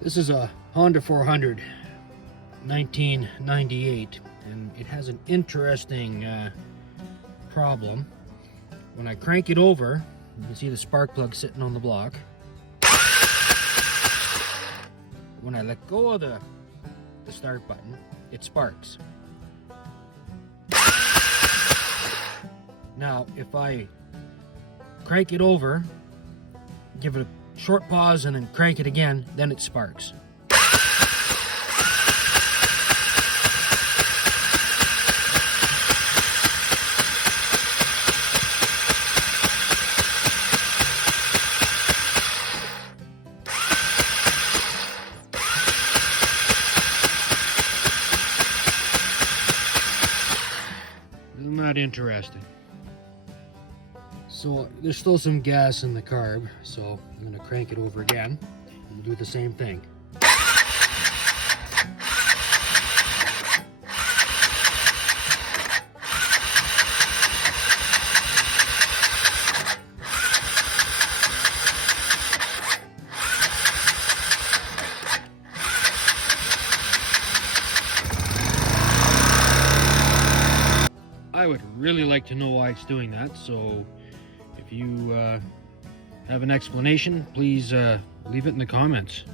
This is a Honda 400 1998, and it has an interesting problem. When I crank it over, you can see the spark plug sitting on the block. When I let go of the start button, it sparks. Now, if I crank it over, give it a short pause, and then crank it again, then it sparks. Isn't that interesting? So there's still some gas in the carb, so I'm going to crank it over again and do the same thing. I would really like to know why it's doing that, so if you have an explanation, please leave it in the comments.